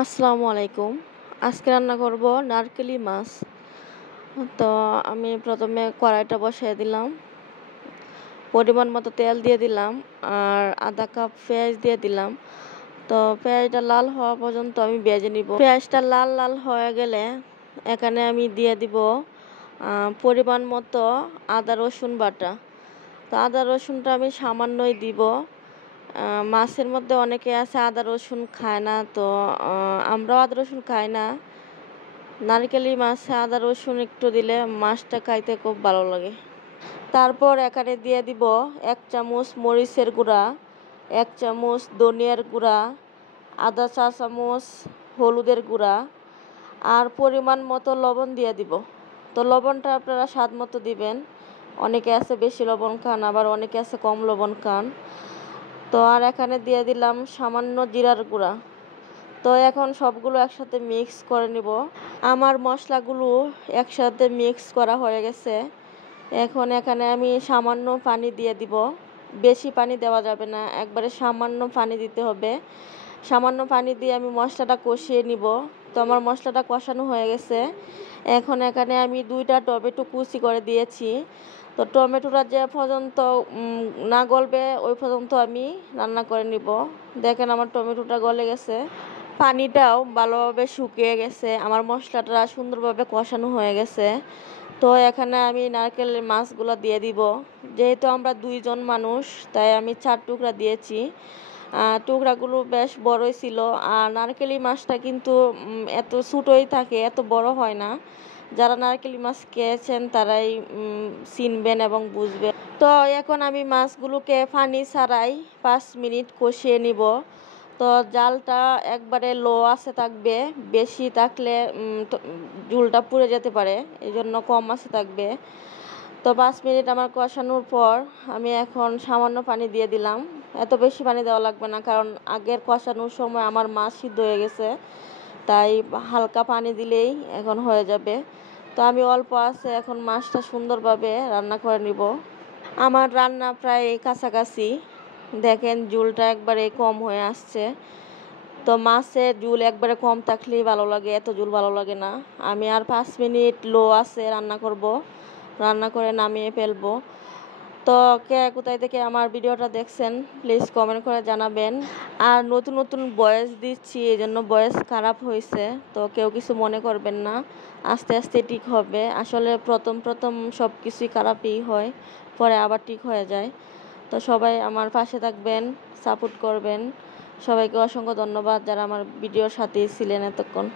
আসসালামু আলাইকুম। আজকে রান্না করব নারকেলি মাছ। তো আমি প্রথমে কড়াইটা বসিয়ে দিলাম। পরিমাণ মতো তেল দিয়ে দিলাম আর আধা কাপ পেঁয়াজ দিয়ে দিলাম। তো পেঁয়াজটা লাল হওয়া পর্যন্ত আমি ভেজে নিব। পেঁয়াজটা লাল লাল হয়ে গেলে এখানে আমি দিয়ে দিব পরিমাণ মতো আদা রসুন বাটা। তো আদা রসুনটা আমি সামান্যই দিব। মাছের মধ্যে অনেকে আছে আদা রসুন খায় না, তো আমরাও আদা রসুন খাই না। নারকেলি মাছে আদা রসুন একটু দিলে মাছটা খাইতে খুব ভালো লাগে। তারপর এখানে দিয়ে দিব 1 চামচ মরিচের গুঁড়া, 1 চামচ ধনিয়ার গুঁড়া, আধা চা চামচ হলুদের গুঁড়া আর পরিমাণ মতো লবণ দিয়ে দিব। তো লবণটা আপনারা স্বাদ মতো দিবেন। অনেকে আছে বেশি লবণ খান, আবার অনেকে আছে কম লবণ খান। তো আর এখানে দিয়ে দিলাম সামান্য জিরার গুঁড়া। তো এখন সবগুলো একসাথে মিক্স করে নিব। আমার মশলাগুলো একসাথে মিক্স করা হয়ে গেছে। এখন এখানে আমি সামান্য পানি দিয়ে দিব। বেশি পানি দেওয়া যাবে না, একবারে সামান্য পানি দিতে হবে। সামান্য পানি দিয়ে আমি মশলাটা কষিয়ে নিব। তো আমার মশলাটা কষানো হয়ে গেছে। এখন এখানে আমি 2টা টমেটো কুচি করে দিয়েছি। তো টমেটোটা যে পর্যন্ত না গলবে ওই পর্যন্ত আমি রান্না করে নিব। দেখেন আমার টমেটোটা গলে গেছে, পানিটাও ভালোভাবে শুকিয়ে গেছে, আমার মশলাটা সুন্দরভাবে কষানো হয়ে গেছে। তো এখানে আমি নারকেলের মাছগুলো দিয়ে দিব। যেহেতু আমরা 2 জন মানুষ, তাই আমি 4 টুকরা দিয়েছি। টুকরাগুলো বেশ বড়ই ছিল। আর নারকেলি মাছটা কিন্তু এত ছোটোই থাকে, এত বড় হয় না। যারা নারকেলি মাছ খেয়েছেন তারাই চিনবেন এবং বুঝবেন। তো এখন আমি মাছগুলোকে পানি ছাড়াই 5 মিনিট কষিয়ে নিব। তো জালটা একবারে লো আছে থাকবে, বেশি থাকলে ঝোলটা পুড়ে যেতে পারে, এই জন্য কম আছে থাকবে। তো 5 মিনিট আমার কষানোর পর আমি এখন সামান্য পানি দিয়ে দিলাম। এত বেশি পানি দেওয়া লাগবে না, কারণ আগের কষানোর সময় আমার মাছ সিদ্ধ হয়ে গেছে, তাই হালকা পানি দিলেই এখন হয়ে যাবে। তো আমি অল্প আছে এখন মাছটা সুন্দরভাবে রান্না করে নিব। আমার রান্না প্রায় কাছাকাছি। দেখেন ঝোলটা একবারে কম হয়ে আসছে। তো মাছের ঝোল একবারে কম থাকলেই ভালো লাগে, এত ঝোল ভালো লাগে না। আমি আর 5 মিনিট লো আছে রান্না করব, রান্না করে নামিয়ে ফেলবো। তো কে কোথায় থেকে আমার ভিডিওটা দেখছেন প্লিজ কমেন্ট করে জানাবেন। আর নতুন নতুন ভয়েস দিচ্ছি, এই জন্য ভয়েস খারাপ হয়েছে, তো কেউ কিছু মনে করবেন না। আস্তে আস্তে ঠিক হবে। আসলে প্রথম প্রথম সব কিছুই খারাপই হয়, পরে আবার ঠিক হয়ে যায়। তো সবাই আমার পাশে থাকবেন, সাপোর্ট করবেন। সবাইকে অসংখ্য ধন্যবাদ যারা আমার ভিডিওর সাথেই ছিলেন এতক্ষণ।